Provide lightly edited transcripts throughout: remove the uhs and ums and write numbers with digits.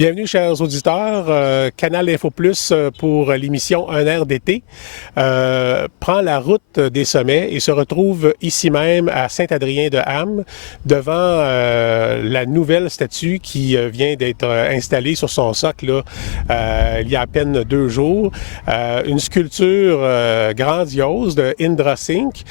Bienvenue, chers auditeurs. Canal Info Plus pour l'émission Un air d'été prend la route des sommets et se retrouve ici même à Saint-Adrien-de-Ham devant la nouvelle statue qui vient d'être installée sur son socle là, il y a à peine 2 jours. Une sculpture grandiose de Indra Singh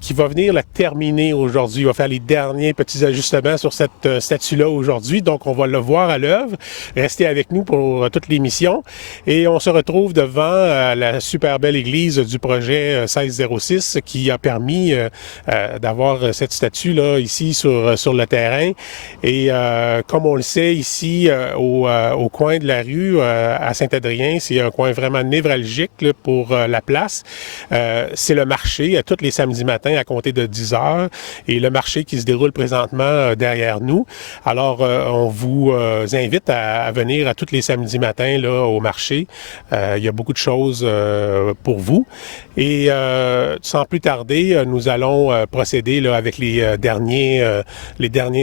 qui va venir la terminer aujourd'hui. Il va faire les derniers petits ajustements sur cette statue-là aujourd'hui. Donc, on va le voir à l'œuvre. Restez avec nous pour toute l'émission. Et on se retrouve devant la super belle église du projet 1606 qui a permis d'avoir cette statue-là ici sur le terrain. Et comme on le sait, ici, au coin de la rue, à Saint-Adrien, c'est un coin vraiment névralgique là, pour la place. C'est le marché tous les samedis matins à compter de 10 heures. Et le marché qui se déroule présentement derrière nous. Alors, on vous invite à venir à tous les samedis matins là, au marché. Il y a beaucoup de choses pour vous. Et sans plus tarder, nous allons procéder là, avec les derniers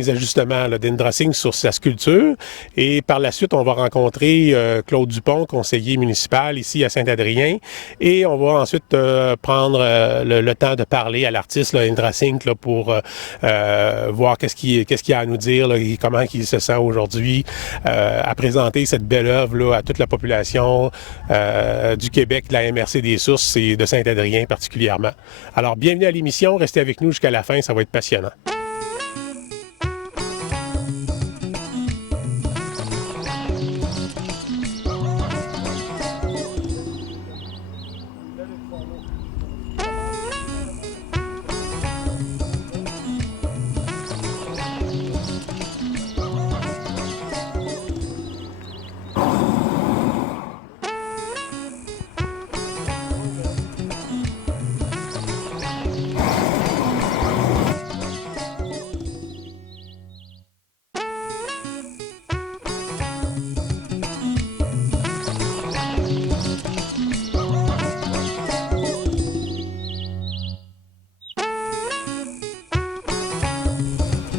ajustements d'Indra Singh sur sa sculpture. Et par la suite, on va rencontrer Claude Dupont, conseiller municipal ici à Saint-Adrien. Et on va ensuite prendre le temps de parler à l'artiste Indra Singh là, pour voir qu'est-ce qu'il a à nous dire, là, et comment il se sent aujourd'hui à présenter cette belle œuvre là, à toute la population du Québec, de la MRC des Sources et de Saint-Adrien particulièrement. Alors, bienvenue à l'émission. Restez avec nous jusqu'à la fin. Ça va être passionnant.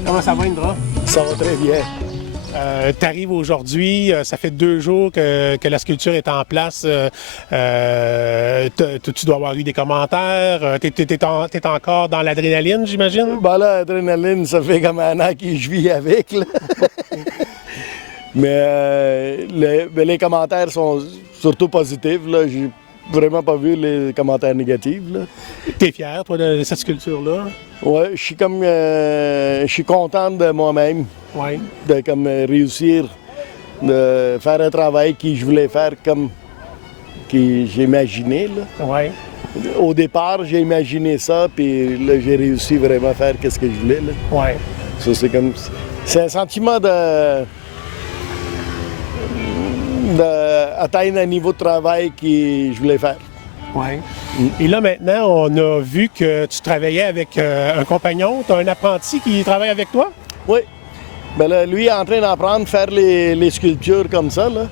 Comment ça va, Indra? Ça va très bien. Tu arrives aujourd'hui, ça fait 2 jours que la sculpture est en place. Tu dois avoir eu des commentaires. T'es encore dans l'adrénaline, j'imagine? Ben là, l'adrénaline, ça fait comme un an que je vis avec. Là. Mais les commentaires sont surtout positifs. Là. J'ai vraiment pas vu les commentaires négatifs. T'es fier, toi, de cette sculpture-là? Oui, je suis content de moi-même. Oui. De comme réussir, de faire un travail que je voulais faire comme que j'ai imaginé. Oui. Au départ, j'ai imaginé ça, puis là, j'ai réussi vraiment à faire ce que je voulais. Oui. Ça, c'est un sentiment de atteindre un niveau de travail que je voulais faire. Oui. Et là, maintenant, on a vu que tu travaillais avec un compagnon. Tu as un apprenti qui travaille avec toi? Oui. Ben là, lui est en train d'apprendre à faire les sculptures comme ça. Là.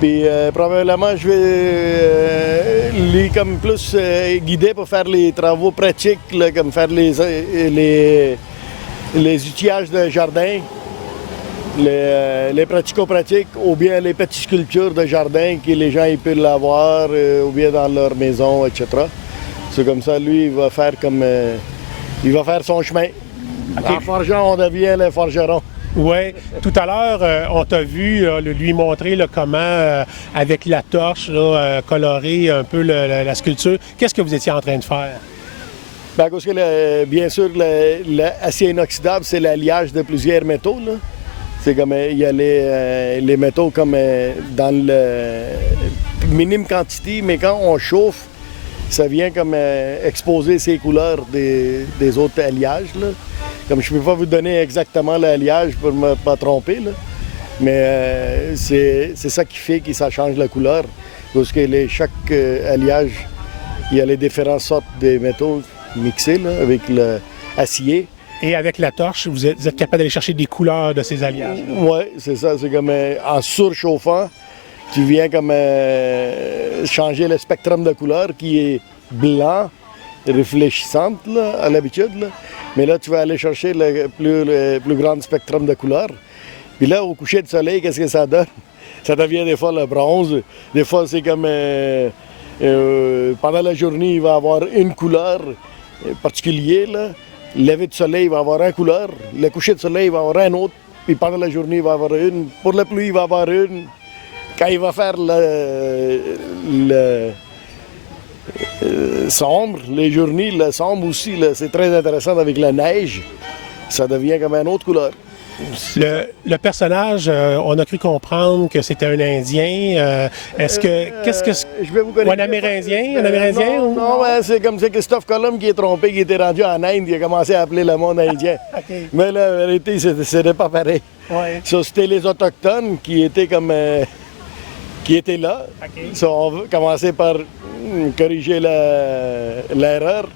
Puis probablement, je vais lui comme plus guider pour faire les travaux pratiques, là, comme faire les outillages de jardin, les pratico-pratiques, ou bien les petites sculptures de jardin que les gens ils peuvent l'avoir, ou bien dans leur maison, etc. C'est comme ça, lui, il va faire il va faire son chemin. Okay. En forgeant, on devient le forgeron. Oui. Tout à l'heure, on t'a vu lui montrer là, comment, avec la torche, là, colorer un peu la sculpture. Qu'est-ce que vous étiez en train de faire? Bien, parce que, bien sûr, l'acier inoxydable, c'est l'alliage de plusieurs métaux. Là. C'est comme, il y a les métaux comme dans le minime quantité, mais quand on chauffe, ça vient comme exposer ces couleurs des autres alliages. Là. Comme je ne peux pas vous donner exactement l'alliage pour ne pas tromper, là. Mais c'est ça qui fait que ça change la couleur. Parce que chaque alliage, il y a les différentes sortes de métaux mixés là, avec l'acier. Et avec la torche, vous êtes capable d'aller chercher des couleurs de ces alliages? Oui, c'est ça. C'est comme en surchauffant, tu viens comme changer le spectrum de couleur qui est blanc, réfléchissante là, à l'habitude. Là. Mais là, tu vas aller chercher le plus grand spectrum de couleurs. Puis là, au coucher de soleil, qu'est-ce que ça donne? Ça devient des fois le bronze. Des fois, c'est comme... pendant la journée, il va avoir une couleur particulière. Là. Le lever de soleil, il va avoir une couleur. Le coucher de soleil, il va avoir un autre. Puis pendant la journée, il va avoir une. Pour la pluie, il va avoir une. Quand il va faire le sombre, les journées, le sombre aussi, c'est très intéressant avec la neige. Ça devient comme une autre couleur. Le personnage, on a cru comprendre que c'était un Indien. Qu'est-ce que... Je vais vous Ou connaître. un Amérindien? Un Amérindien? Non, ou... non, ouais, c'est comme c'est Christophe Colomb qui est trompé, qui était rendu en Inde, il a commencé à appeler le monde indien. OK. Mais la vérité, c'était pas pareil. Ouais. Ça, c'était les Autochtones qui étaient comme... qui étaient là. OK. Ça, on va commencer par corriger l'erreur.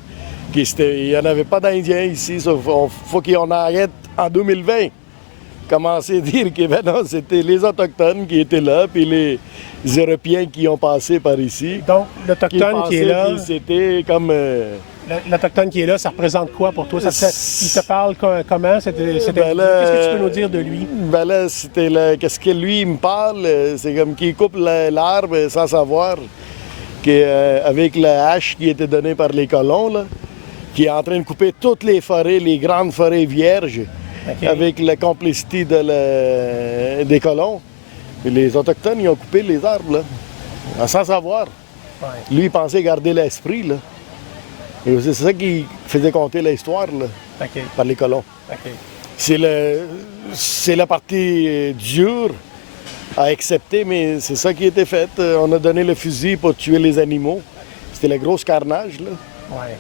Il n'y en avait pas d'Indiens ici. Il faut qu'on arrête en 2020. Commencer à dire que ben non, c'était les Autochtones qui étaient là, puis les Européens qui ont passé par ici. Donc, l'Autochtone qui est là... C'était comme... L'Autochtone qui est là, ça représente quoi pour toi? Il te parle comment? Qu'est-ce Ben là, que tu peux nous dire de lui? Ben là, qu'est-ce que lui il me parle? C'est comme qu'il coupe l'arbre sans savoir, avec la hache qui était donnée par les colons, là, qui est en train de couper toutes les forêts, les grandes forêts vierges, Okay. avec la complicité des colons. Et les Autochtones, ils ont coupé les arbres, là, sans savoir. Ouais. Lui, il pensait garder l'esprit, là. Et c'est ça qui faisait compter l'histoire, là, OK. par les colons. OK. C'est la partie dure à accepter, mais c'est ça qui était fait. On a donné le fusil pour tuer les animaux. C'était le gros carnage, là. Ouais.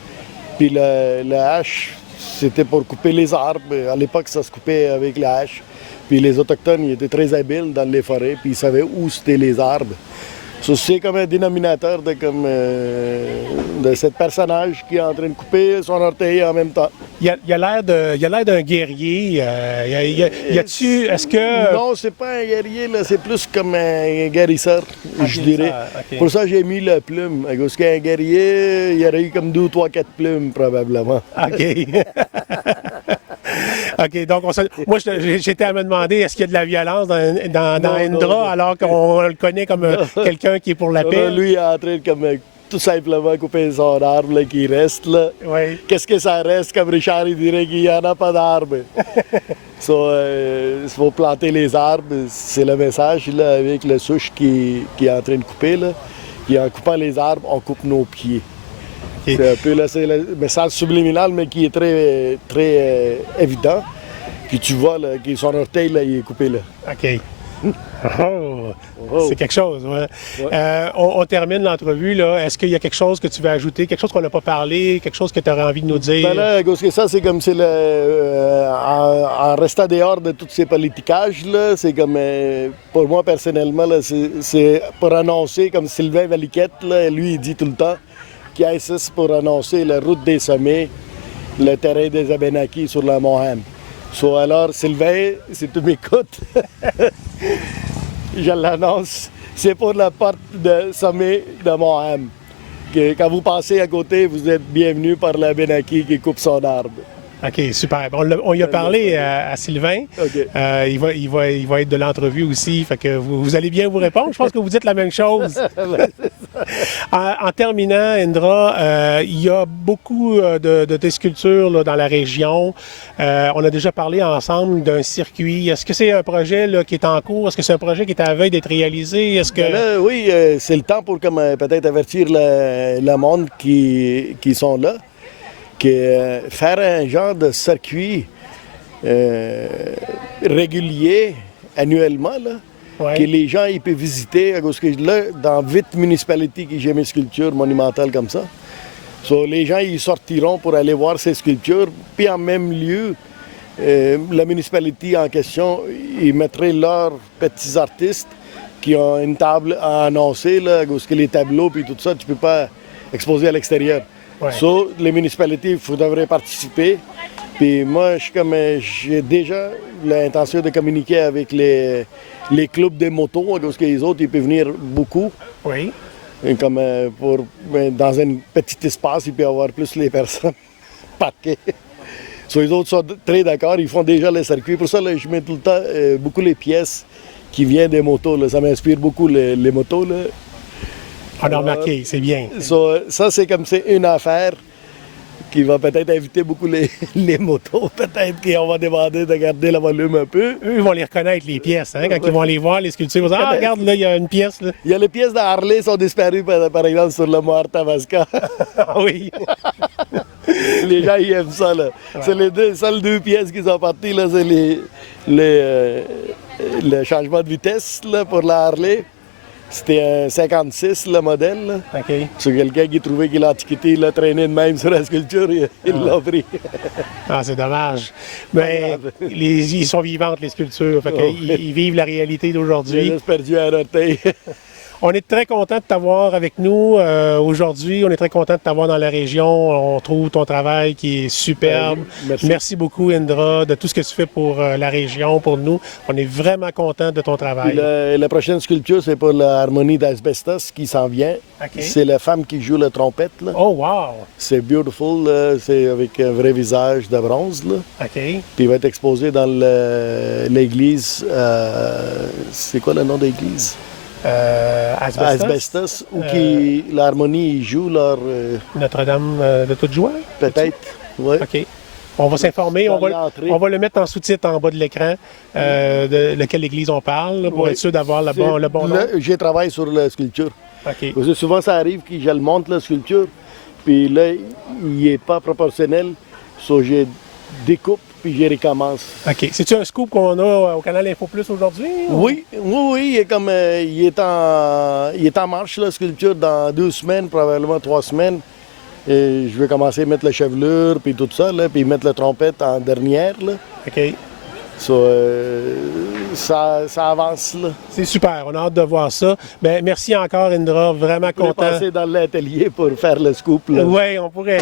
Puis la hache, c'était pour couper les arbres. À l'époque, ça se coupait avec la hache. Puis les Autochtones, ils étaient très habiles dans les forêts, puis ils savaient où c'était les arbres. So, c'est comme un dénominateur de ce personnage qui est en train de couper son orteil en même temps. Il a l'air d'un guerrier. Est-ce que... Non, c'est pas un guerrier, là, c'est plus comme un guérisseur, je dirais. OK. Pour ça, j'ai mis la plume. Parce qu'un guerrier, il y aurait eu comme 2, 3, 4 plumes, probablement. OK. OK, donc moi, j'étais à me demander, est-ce qu'il y a de la violence dans Non, Indra, non. alors qu'on le connaît comme quelqu'un qui est pour la paix? Lui, il est en train de tout simplement couper son arbre là, qui reste. Là. Oui. Qu'est-ce que ça reste? Comme Richard, il dirait qu'il n'y en a pas d'arbre. Il faut planter les arbres. C'est le message là, avec le souche qui est en train de couper. Là. Et en coupant les arbres, on coupe nos pieds. OK. C'est un peu là, c'est le message subliminal, mais qui est très, très évident. Puis tu vois là, que son orteil, là, il est coupé là. OK. Oh, Oh. c'est quelque chose, ouais. Ouais. On termine l'entrevue, là. Est-ce qu'il y a quelque chose que tu veux ajouter, quelque chose qu'on n'a pas parlé, quelque chose que tu aurais envie de nous dire? Ben là, parce que ça, c'est comme c'est en restant dehors de tous ces politicages, là, c'est comme, pour moi personnellement, là, c'est pour annoncer, comme Sylvain Valiquette, là, lui, il dit tout le temps qu'il y a ça, c'est pour annoncer la route des sommets, le terrain des Abénakis sur la Mont-Ham. Alors, Sylvain, si tu m'écoutes, je l'annonce, c'est pour la porte de sommet de Mont-Ham. Quand vous passez à côté, vous êtes bienvenus par l'Abénaki qui coupe son arbre. OK, super. On y a parlé à Sylvain. OK. Il va être de l'entrevue aussi. Fait que vous allez bien vous répondre. Je pense que vous dites la même chose. En terminant, Indra, il y a beaucoup de tes sculptures là, dans la région. On a déjà parlé ensemble d'un circuit. Est-ce que c'est un projet là, qui est en cours? Est-ce que c'est un projet qui est à la veille d'être réalisé? Est-ce que... Ben là, oui, c'est le temps pour peut-être avertir le monde qui sont là. Faire un genre de circuit régulier annuellement, là, Ouais. que les gens ils peuvent visiter. Parce que là, dans 8 municipalités qui j'ai mes sculptures monumentales comme ça, les gens ils sortiront pour aller voir ces sculptures. Puis en même lieu, la municipalité en question, ils mettraient leurs petits artistes qui ont une table à annoncer, là, parce que les tableaux puis tout ça, tu peux pas exposer à l'extérieur. Ouais. Les municipalités, il devraient participer. Puis moi, j'ai déjà l'intention de communiquer avec les clubs de motos, parce que les autres, ils peuvent venir beaucoup. Oui. Et dans un petit espace, il peut y avoir plus les personnes parquées. Les autres sont très d'accord, ils font déjà les circuits. Pour ça, là, je mets tout le temps beaucoup les pièces qui viennent des motos. Là. Ça m'inspire beaucoup les motos. Là. On a remarqué, c'est bien. Ça, c'est comme c'est une affaire qui va peut-être inviter beaucoup les motos. Peut-être qu'on va demander de garder le volume un peu. Eux, ils vont les reconnaître, les pièces. Hein? Quand ils vont les voir, les sculptures, ils vont dire « Ah, regarde, là, il y a une pièce. » là. Il y a les pièces de Harley qui sont disparues, par exemple, sur le Mont Athabasca. Ah oui. Les gens, ils aiment ça. Là. Ouais. C'est les seules deux pièces qui sont parties. Là, c'est le changement de vitesse là, pour la Harley. C'était un 56, le modèle. Là. OK. C'est quelqu'un qui trouvait que l'Antiquité l'a traîné de même sur la sculpture, il l'a pris. Ah, c'est dommage. Mais ils sont vivantes, les sculptures. Fait ils vivent la réalité d'aujourd'hui. J'ai juste perdu un orteil. On est très content de t'avoir avec nous aujourd'hui. On est très content de t'avoir dans la région. On trouve ton travail qui est superbe. Merci beaucoup, Indra, de tout ce que tu fais pour la région, pour nous. On est vraiment content de ton travail. La prochaine sculpture, c'est pour l'harmonie d'Asbestos qui s'en vient. Okay. C'est la femme qui joue la trompette. Là. Oh, wow! C'est beautiful. Là. C'est avec un vrai visage de bronze. Là. OK. Puis il va être exposé dans l'église. C'est quoi le nom de l'église? Asbestos, où l'harmonie joue leur... Notre-Dame de toute joie? Peut-être, oui. OK. On va s'informer, on va le mettre en sous-titre en bas de l'écran de lequel église on parle, là, pour être sûr d'avoir le bon nom. J'ai travaillé sur la sculpture. OK. Parce que souvent, ça arrive que je le monte, la sculpture, puis là, il n'est pas proportionnel. So, je découpe, puis je recommence. OK. C'est-tu un scoop qu'on a au Canal Info Plus aujourd'hui? Oui, il est en marche, la sculpture, dans 2 semaines, probablement 3 semaines. Et je vais commencer à mettre la chevelure, puis tout ça, là, puis mettre la trompette en dernière. Là. OK. Ça avance, là. C'est super, on a hâte de voir ça. Bien, merci encore, Indra, vraiment content. On pourrait passer dans l'atelier pour faire le scoop. Oui, on pourrait.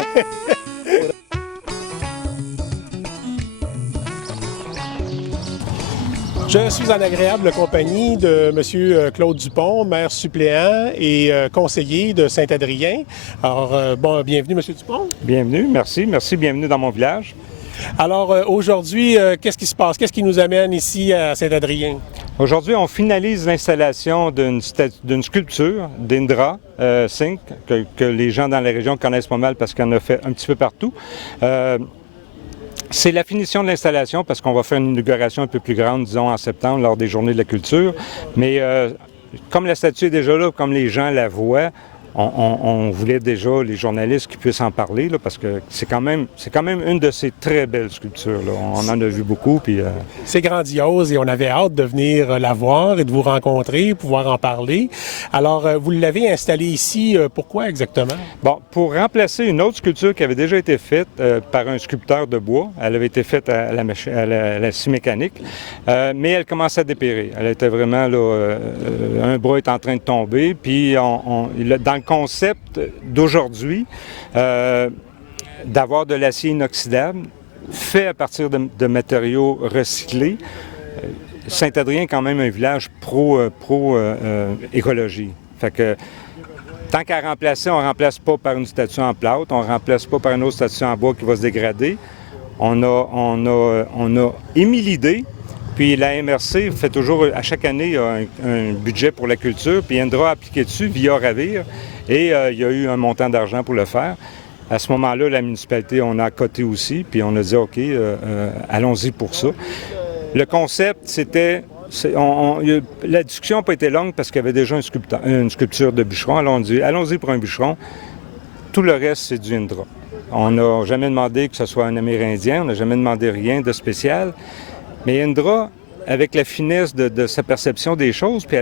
Je suis en agréable compagnie de M. Claude Dupont, maire suppléant et conseiller de Saint-Adrien. Alors, bienvenue, M. Dupont. Bienvenue, merci, bienvenue dans mon village. Alors, aujourd'hui, qu'est-ce qui se passe? Qu'est-ce qui nous amène ici à Saint-Adrien? Aujourd'hui, on finalise l'installation d'une sculpture d'Indra Singh, que les gens dans la région connaissent pas mal parce qu'on en a fait un petit peu partout. C'est la finition de l'installation parce qu'on va faire une inauguration un peu plus grande, disons, en septembre, lors des Journées de la culture. Mais comme la statue est déjà là, comme les gens la voient, on voulait déjà, les journalistes, qui puissent en parler, là, parce que c'est quand même une de ces très belles sculptures. Là. On en a vu beaucoup. Puis, C'est grandiose et on avait hâte de venir la voir et de vous rencontrer, pouvoir en parler. Alors, vous l'avez installée ici, pourquoi exactement? Bon, pour remplacer une autre sculpture qui avait déjà été faite par un sculpteur de bois. Elle avait été faite à la scie mécanique, mais elle commençait à dépérir. Elle était vraiment, là, un bras est en train de tomber, puis dans le concept d'aujourd'hui, d'avoir de l'acier inoxydable fait à partir de matériaux recyclés. Saint-Adrien est quand même un village pro-écologie. Fait que tant qu'à remplacer, on ne remplace pas par une statue en plâtre, on ne remplace pas par une autre statue en bois qui va se dégrader. On a émis l'idée. Puis la MRC fait toujours, à chaque année, un budget pour la culture, puis Indra a appliqué dessus via Ravir, et il y a eu un montant d'argent pour le faire. À ce moment-là, la municipalité, on a coté aussi, puis on a dit, OK, allons-y pour ça. Le concept, c'était... la discussion n'a pas été longue parce qu'il y avait déjà une sculpture de bûcheron. Alors on dit, allons-y pour un bûcheron. Tout le reste, c'est du Indra. On n'a jamais demandé que ce soit un Amérindien, on n'a jamais demandé rien de spécial. Mais Indra, avec la finesse de sa perception des choses, puis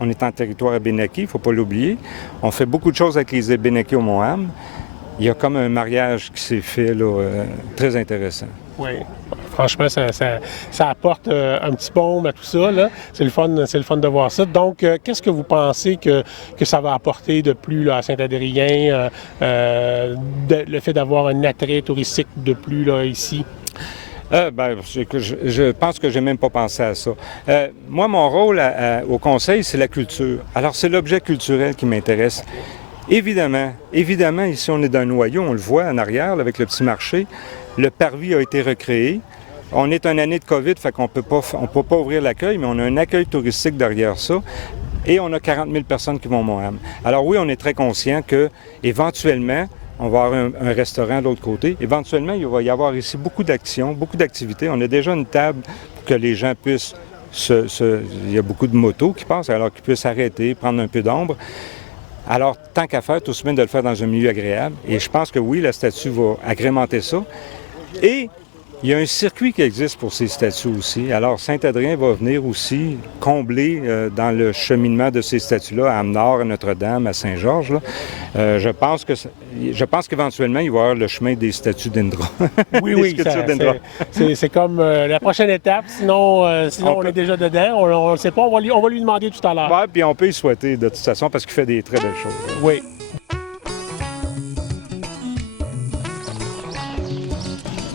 on est en territoire abénaquis, il ne faut pas l'oublier, on fait beaucoup de choses avec les Abénaquis au Mont-Ham. Il y a comme un mariage qui s'est fait là, très intéressant. Oui, franchement, ça apporte un petit baume à tout ça. Là. C'est le fun de voir ça. Donc, qu'est-ce que vous pensez que ça va apporter de plus là, à Saint-Adrien, le fait d'avoir un attrait touristique de plus là, ici? Je pense que je n'ai même pas pensé à ça. Moi, mon rôle au conseil, c'est la culture. Alors, c'est l'objet culturel qui m'intéresse. Évidemment, ici, on est dans un noyau, on le voit en arrière, là, avec le petit marché. Le parvis a été recréé. On est une année de COVID, fait qu'on peut pas ouvrir l'accueil, mais on a un accueil touristique derrière ça. Et on a 40 000 personnes qui vont au Mont-Ham. Alors oui, on est très conscient qu'éventuellement, on va avoir un restaurant de l'autre côté. Éventuellement, il va y avoir ici beaucoup d'actions, beaucoup d'activités. On a déjà une table pour que les gens puissent il y a beaucoup de motos qui passent, alors qu'ils puissent s'arrêter, prendre un peu d'ombre. Alors, tant qu'à faire, tout se met de le faire dans un milieu agréable. Et je pense que oui, la statue va agrémenter ça. Et il y a un circuit qui existe pour ces statues aussi. Alors, Saint-Adrien va venir aussi combler dans le cheminement de ces statues-là, à Amenord, à Notre-Dame, à Saint-Georges. Je pense qu'éventuellement, il va y avoir le chemin des statues d'Indra. Oui, c'est comme la prochaine étape. Sinon, on est déjà dedans. On ne sait pas, on va lui demander tout à l'heure. Oui, puis on peut y souhaiter de toute façon parce qu'il fait des très belles choses. Oui.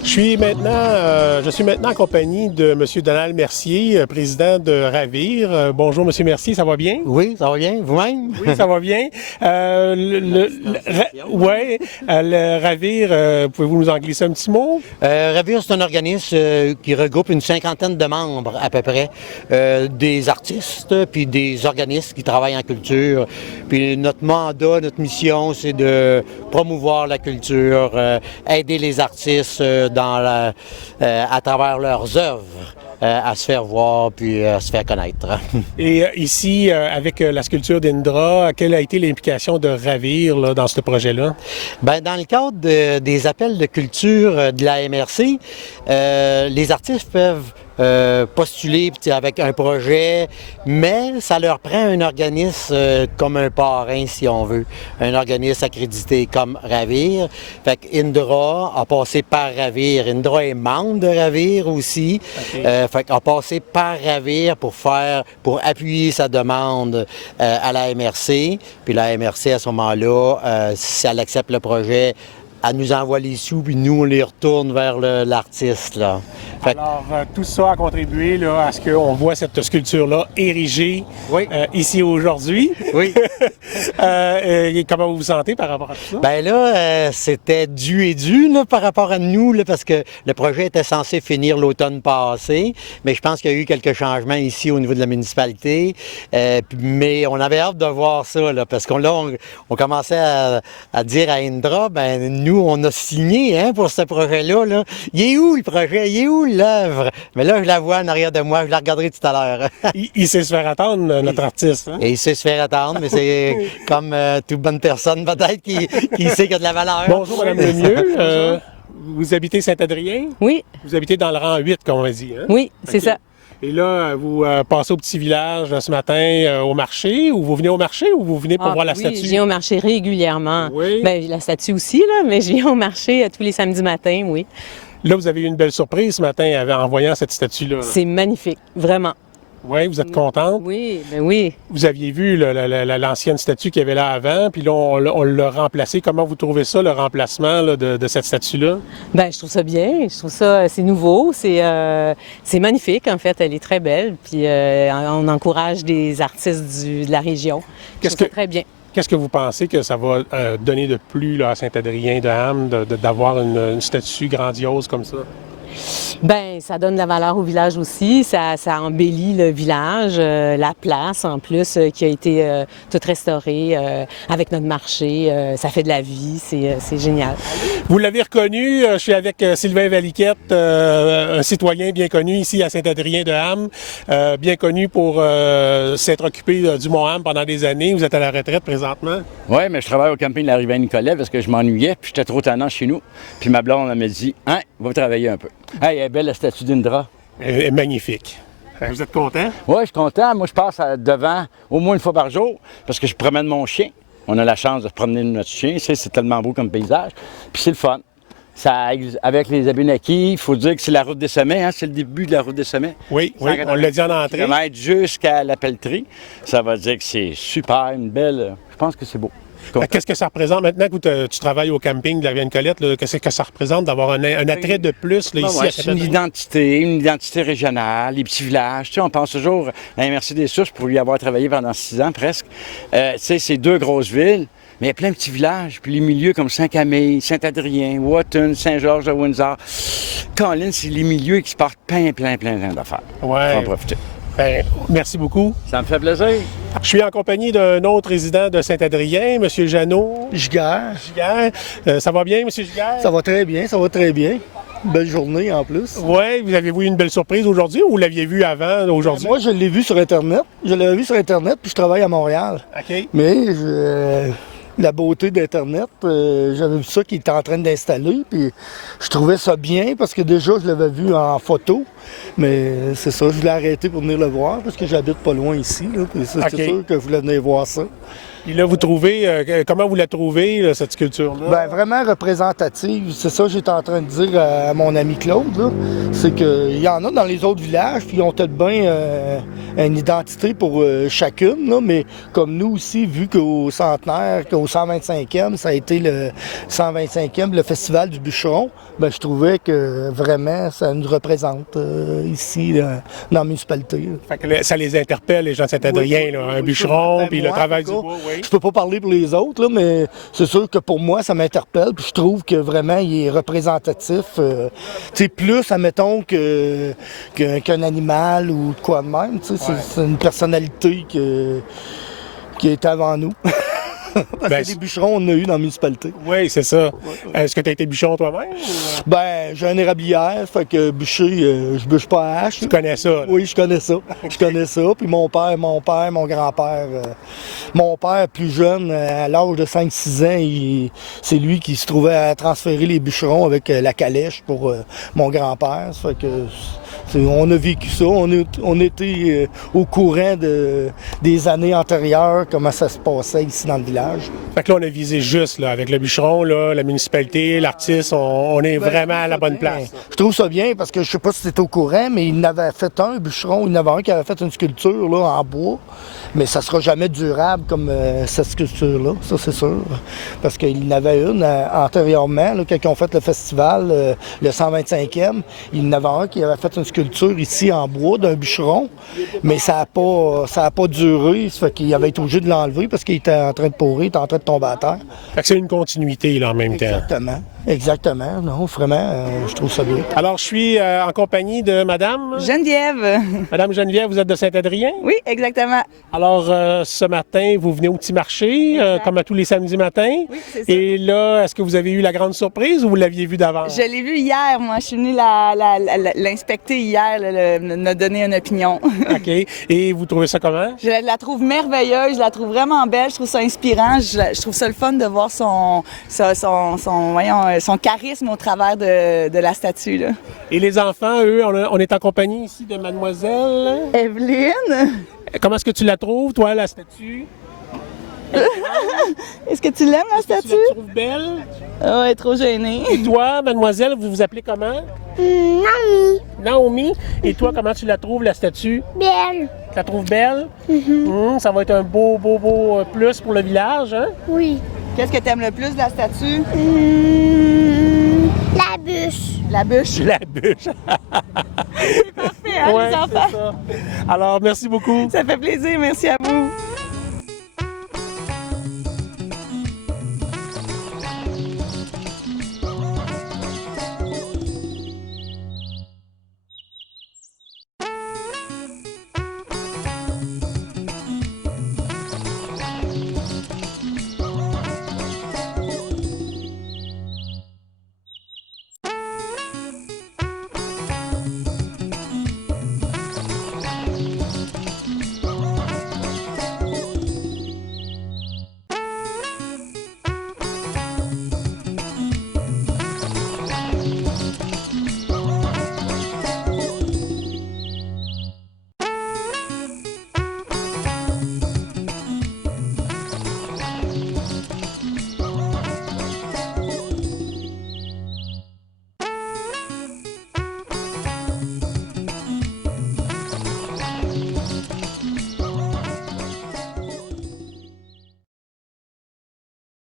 Je suis maintenant en compagnie de M. Donald Mercier, président de Ravir. Bonjour, M. Mercier, ça va bien? Oui, ça va bien. Vous-même? Oui, ça va bien. Le Ravir, pouvez-vous nous en glisser un petit mot? Ravir, c'est un organisme qui regroupe une 50aine de membres à peu près, des artistes, puis des organismes qui travaillent en culture. Puis notre mandat, notre mission, c'est de promouvoir la culture, aider les artistes à travers leurs œuvres à se faire voir puis à se faire connaître. Et ici, avec la sculpture d'Indra, quelle a été l'implication de Ravir là, dans ce projet-là? Bien, dans le cadre des appels de culture de la MRC, les artistes peuvent postuler avec un projet, mais ça leur prend un organisme comme un parrain, si on veut. Un organisme accrédité comme Ravir. Fait qu'Indra a passé par Ravir. Indra est membre de Ravir aussi. Okay. Fait qu'a passé par Ravir pour appuyer sa demande à la MRC. Puis la MRC, à ce moment-là, si elle accepte le projet, elle nous envoie les sous, puis nous, on les retourne vers l'artiste. Là. Alors, tout ça a contribué là, à ce qu'on voit cette sculpture-là érigée ici aujourd'hui. Oui. Comment vous vous sentez par rapport à tout ça? Bien là, c'était dû là, par rapport à nous, là, parce que le projet était censé finir l'automne passé, mais je pense qu'il y a eu quelques changements ici au niveau de la municipalité. Mais on avait hâte de voir ça, là, parce qu'on commençait à dire à Indra, ben nous, on a signé pour ce projet-là. Là. Il est où le projet? Il est où l'œuvre? Mais là, je la vois en arrière de moi, je la regarderai tout à l'heure. Il sait se faire attendre, notre artiste. Hein? Et il sait se faire attendre, mais c'est comme toute bonne personne, peut-être, qui sait qu'il y a de la valeur. Bonjour, Mme Lemieux. Vous habitez Saint-Adrien? Oui. Vous habitez dans le rang 8, comme on a dit. Hein? Oui, c'est ça. Et là, vous passez au petit village ce matin au marché, ou vous venez au marché ou vous venez pour voir la statue? Je viens au marché régulièrement. Oui. Bien, la statue aussi, là, mais je viens au marché tous les samedis matins, oui. Là, vous avez eu une belle surprise ce matin en voyant cette statue-là. C'est magnifique, vraiment. Oui, vous êtes contente? Oui, bien oui. Vous aviez vu l'ancienne statue qu'il y avait là avant, puis là, on l'a remplacée. Comment vous trouvez ça, le remplacement là, de cette statue-là? Bien, je trouve ça bien. Je trouve ça, c'est nouveau. C'est magnifique, en fait. Elle est très belle. Puis on encourage des artistes de la région. Je trouve ça très bien. Qu'est-ce que vous pensez que ça va donner de plus là, à Saint-Adrien-de-Ham d'avoir une statue grandiose comme ça? Bien, ça donne de la valeur au village aussi. Ça embellit le village, la place en plus qui a été toute restaurée avec notre marché. Ça fait de la vie. C'est génial. Vous l'avez reconnu, je suis avec Sylvain Valiquette, un citoyen bien connu ici à Saint-Adrien-de-Ham, bien connu pour s'être occupé du Mont-Ham pendant des années. Vous êtes à la retraite présentement? Oui, mais je travaille au camping de la Rivière-Nicolet parce que je m'ennuyais puis j'étais trop tannant chez nous. Puis ma blonde, elle m'a dit « Hein, va travailler un peu. » Hey, elle est belle la statue d'Indra. Elle est magnifique. Vous êtes content? Oui, je suis content. Moi, je passe devant au moins une fois par jour parce que je promène mon chien. On a la chance de se promener notre chien. C'est tellement beau comme paysage. Puis c'est le fun. Ça, avec les Abénakis, il faut dire que c'est la route des sommets, hein? C'est le début de la route des sommets. Oui, on l'a dit en entrée. Jusqu'à la pelleterie. Ça va dire que c'est super, une belle... Je pense que c'est beau. Qu'est-ce que ça représente maintenant que tu travailles au camping de la Rivière-Nicolette? Qu'est-ce que ça représente d'avoir un attrait de plus là, ici à c'est une identité régionale, les petits villages. Tu sais, on pense toujours à la MRC des Sources pour y avoir travaillé pendant 6 ans presque. Tu sais, c'est 2 grosses villes, Mais il y a plein de petits villages, puis les milieux comme Saint-Camille, Saint-Adrien, Wotton, Saint-Georges de Windsor. Colin, c'est les milieux qui se portent plein d'affaires. Ouais. Faut en profiter. Ben, merci beaucoup. Ça me fait plaisir. Je suis en compagnie d'un autre résident de Saint-Adrien, M. Jeannot. Giguère. Giguère. Ça va bien, M. Giguère? Ça va très bien, ça va très bien. Belle journée en plus. Oui, vous avez vu une belle surprise aujourd'hui ou vous l'aviez vu avant aujourd'hui? Moi, je l'ai vu sur Internet. Je l'avais vu sur Internet, puis je travaille à Montréal. OK. Mais la beauté d'Internet, j'avais vu ça qu'il était en train d'installer, puis je trouvais ça bien parce que déjà, je l'avais vu en photo. Mais c'est ça, je voulais arrêter pour venir le voir parce que j'habite pas loin ici. Là, puis c'est OK. sûr que je voulais venir voir ça. Et là, vous trouvez, comment vous la trouvez, là, cette sculpture-là? Bien, vraiment représentative. C'est ça que j'étais en train de dire à mon ami Claude. Là. C'est qu'il y en a dans les autres villages, puis ils ont peut-être bien une identité pour chacune. Là, mais comme nous aussi, vu qu'au centenaire, qu'au 125e, ça a été le 125e, le Festival du bûcheron, bien, je trouvais que vraiment, ça nous représente ici, là, dans la municipalité. Fait que ça les interpelle, les gens de Saint-Adrien, Oui, là, oui, un oui, bûcheron, ben, puis moi, le travail en du tout bois, oui. Je peux pas parler pour les autres, là, mais c'est sûr que pour moi, ça m'interpelle. Puis je trouve que vraiment, il est représentatif. Tu sais, plus, admettons, qu'un animal ou de quoi de même. Tu sais, c'est une personnalité qui est avant nous. Parce Ben, que des bûcherons, on en a eu dans la municipalité. Oui, c'est ça. Est-ce que tu as été bûcheron toi-même? Ou... Ben, j'ai un érablière, fait que bûcher, je bûche pas à hache. Tu connais ça? Là. Oui, je connais ça. Je connais ça. Puis mon père, mon grand-père, mon père plus jeune, à l'âge de 5-6 ans, c'est lui qui se trouvait à transférer les bûcherons avec la calèche pour mon grand-père. Ça fait que on a vécu ça. On était au courant des années antérieures, comment ça se passait ici dans le village. Fait que là, on a visé juste, là, avec le bûcheron, là, la municipalité, l'artiste, on est vraiment à la bonne place. Je trouve ça bien parce que je sais pas si c'était au courant, mais il n'avait fait un bûcheron, il y en avait un qui avait fait une sculpture là, en bois, mais ça sera jamais durable comme cette sculpture-là, ça c'est sûr. Parce qu'il y en avait une antérieurement, là, quand ils ont fait le festival, le 125e, il y en avait un qui avait fait une sculpture ici en bois d'un bûcheron, mais ça a pas duré, ça fait qu'il avait été obligé de l'enlever parce qu'il était en train de pourrir, il était en train de tomber à terre. Fait que c'est une continuité, là, en même temps. Exactement. Non, vraiment, je trouve ça bien. Alors, je suis en compagnie de Madame. Geneviève. Madame Geneviève, vous êtes de Saint-Adrien? Oui, exactement. Alors, ce matin, vous venez au petit marché, comme à tous les samedis matins. Oui, c'est ça. Et là, est-ce que vous avez eu la grande surprise ou vous l'aviez vu d'avance? Je l'ai vue hier, moi. Je suis venue l'inspecter hier, me donner une opinion. OK. Et vous trouvez ça comment? Je la trouve merveilleuse, je la trouve vraiment belle, je trouve ça inspirant. Je trouve ça le fun de voir son charisme au travers de la statue. Là. Et les enfants, eux, on est en compagnie ici de Mademoiselle. Evelyne, Comment est-ce que tu la trouves, toi, la statue? est-ce que tu l'aimes, la Tu statue? la trouves belle? Oh, elle est trop gênée. Et toi, Mademoiselle, vous vous appelez comment? Naomi, Naomi. Et toi, comment tu la trouves, la statue? belle. Tu la trouves belle? Ça va être un beau plus pour le village, hein? Oui. Qu'est-ce que tu aimes le plus de la statue? La bûche. La bûche. La bûche. Parfait, hein, Ouais, les enfants? c'est ça. Alors, merci beaucoup. Ça fait plaisir, merci à vous.